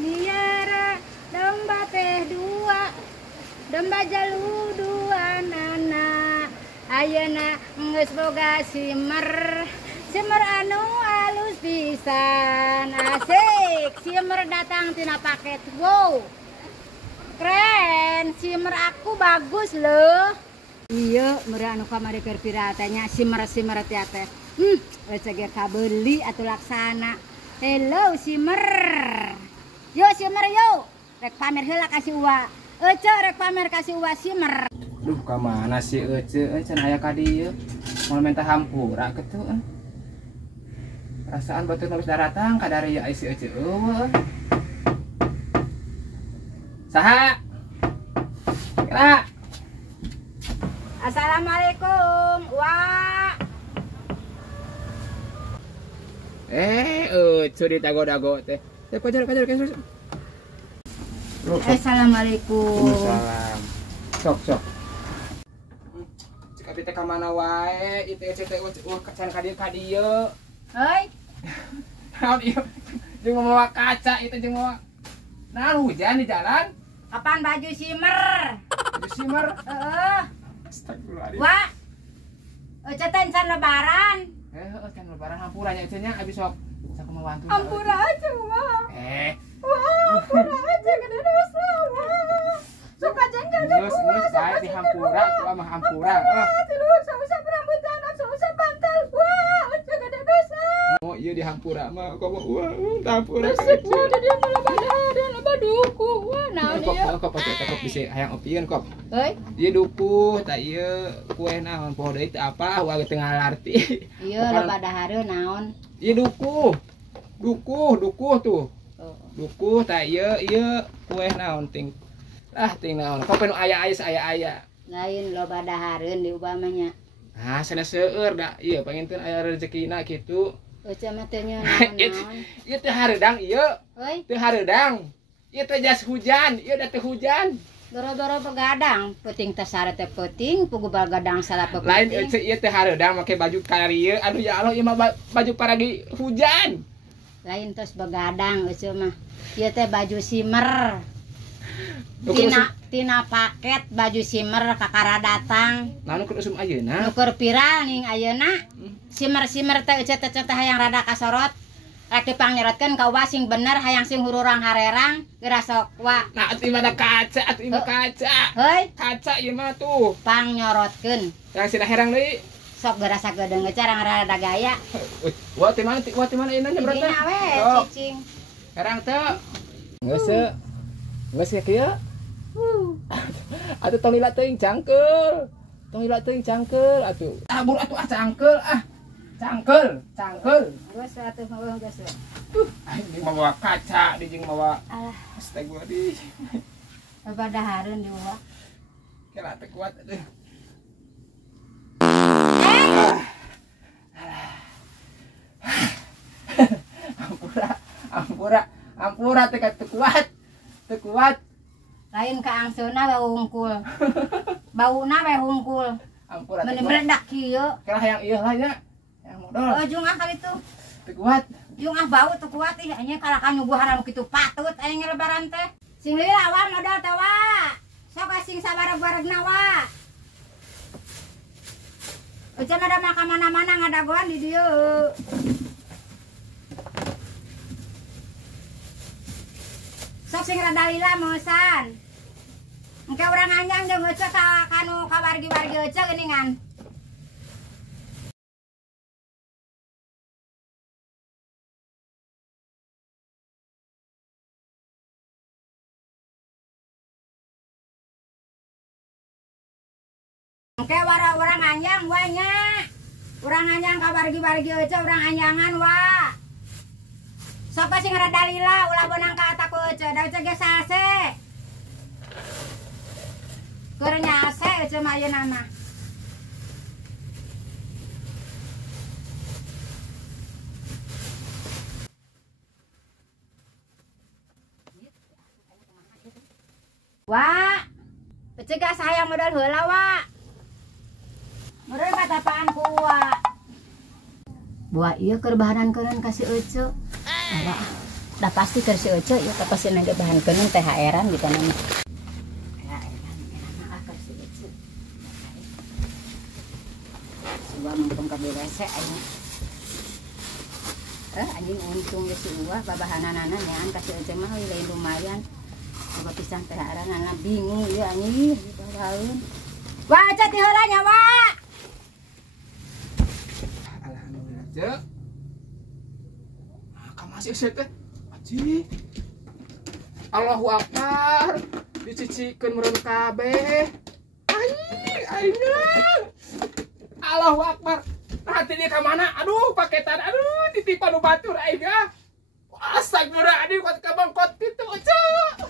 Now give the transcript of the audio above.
Liara domba teh dua, domba jalu dua nana. Ayeuna geus boga simer, simer anu alus pisan. Asik, simer datang tina paket. Wow, keren, simer aku bagus loh. Iya, mere anu kamari keur piratanya simer-simer teh teh. Cege kabeli atuh laksana. Hello simer. Yo simer yo. Rek pamer heula kasih uwa. Ece rek pamer kasih uwa simer. Duh, kamana si Ece? Can aya ka dieu. Moal minta hampura kitu. Perasaan batur geus datang ka dari ya si Ece eueuh. Saha? Kira. Assalamualaikum. Wah. Ece ditago-dago teh. Teh kajar. Assalamualaikum. Waalaikumsalam. Sok. Cek abi teh ka mana wae? Itu Ece teh can ka dieu. Hei. Naon ieu? Jeung membawa kaca itu jeung membawa. Nah, hujan di jalan. Apaan baju simer? Baju simer. Astagfirullahaladzim. Wah. Ece teh encan lebaran. Can lebaran hampura nya Ece nya abi sok. Sok mawantu. Hampura aja mah. Wah, hampura aja gede dosa. Wah. Suka jengkel deh. Geus bae di hampura, tuh mah hampura. Usah berambutan, usah pantal. Wah, ece gede dosa. Oh, ieu di hampura mah kok wah, hampura. Resep wah dia malah badadan apa duku. Wah, naon ieu? Kop bisa hayang opieun kop. Heuy. Ieu dukuh, tah ieu kue naon poho deui teh apa wa teu ngalarti. Ieu loba dahareun naon? Ieu dukuh tuh. Oh. Dukuh tah ieu kue naon ting naon. Kop nu aya saya. Lain loba dahareun di upamanya. Ah, sana seueur da ieu panginten aya rezekina kitu. Ece mah teh nya naon? Ieu teh hareudang ieu. Heuy, Teu hareudang. Ieu teh jas hujan, ieu da teu hujan. doro-doro begadang, peuting teh sare teh peuting, pugu begadang salah peuting. Lain Ece ieu teh hareudang make baju karieu. Aduh ya Allah, ieu mah baju paragi hujan. Lain tos begadang ece mah. Ieu teh baju simer. Nukur Tina paket baju simer kakara datang. Nanu keur usum ayeuna. Nukur viral ning ayeuna. Simer-simer teh ece teh hayang rada kasorot. Rek dipangnyerotkeun ka uwa sing bener hayang sing hururang harerang geura sok wa. Nah, atuh mah kaca, Heuy, Kaca ieu mah tuh. pangnyorotkeun. Yang sina herang deui. Sok geura sagedeung carang rada gaya. Wah, ti mana ieu nya berarti? Ini we cicing. Herang teh. Geus ya kieu. Atuh tong lila teuing cangkeul. Atuh. Tabur atuh cangkeul ah. Cangkeul. Geus atuh mah geus. Ini mawa kaca, di jeung mawa Alah, astagfirullahaladzim. loba dahareun di uwa. Kira teh kuat aduh. Ampura teh teu kuat. Lain ka angseuna we hungkul. Bauna we hungkul. Ampura teh Meni kuat. meledak kieu. Kira hayang ieu lah nya. Yang modal. Oh, jungah kali tu. Teu kuat. Jungah bau teu kuat ih anya kalakan nyuguharan kitu patut aya lebaran teh. Sing lila wa modal teh wa. Sok sing sabareg-baregna wa. Ucan ada mah ka mana-mana ngadagoan di dieu. Sok sing rada lila meusan. Engke urang anjang jeung ece ka kanu kawargi-wargi ece geuningan. Engke urang anjang wa nya. Urang anjang kawargi-wargi ece urang anjangan wa. Sok sing rada lila ulah beunang ka ataku ece da ece ge sase. Keur nyase ece mah ayeuna mah. Wah, ece gak sayang modal heula wa. Modal patapaan ku wa. Buah ieu keur bahanan keureun kasih ece. Ada Dah pasti keur si Ece ya pasti nangge bahan keun THR-an gitu namanya. Uwa mumpung ke WC aja. Anjing untung ya si Uwa babahananana nyan kasih Ece mah lain lumayan. Coba pisang THR anak bingung ya anjing babaeun. Wah Ece ti heula nya wa. Alhamdulillah Cek. Ka masih set teh. Aji. Allahu Akbar. Dicicikeun meureun kabeh. Aing. Allahu Akbar. Hati dia ke mana? Aduh, paketan. Aduh, titipan batur aing ah. Astagfirullah, aduh, kot kabangkot kitu, Cek.